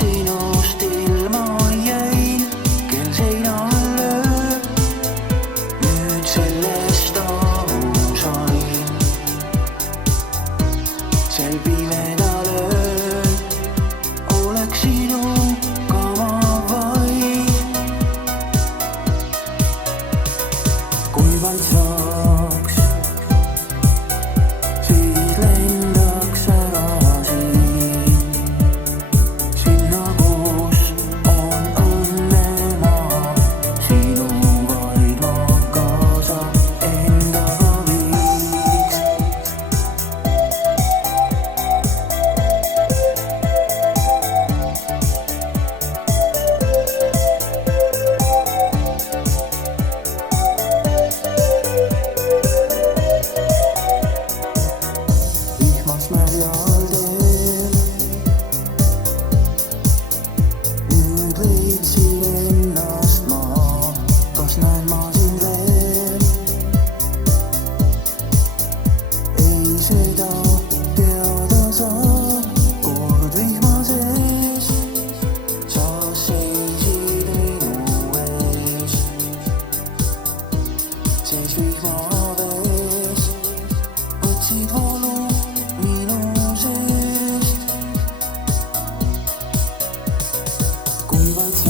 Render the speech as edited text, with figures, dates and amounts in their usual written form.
sinust ilma jäin, kell seina all lööb, nüüd sellest aru sain. sel pimedal ööl oleks sinuga ma vaid, kui vaid saaks, siis lendaks ära siin, sinna, kus on õnnemaa, sinu vaid ma kaasa endaga viiks. Vihmas märjal teel nüüd leidsin ennast ma, kas näen ma sind veel? Ei, seda teada saab, kord vihma sees sa seisid minu ees, sees vihmavees võtsid valu minu seest, kui vaid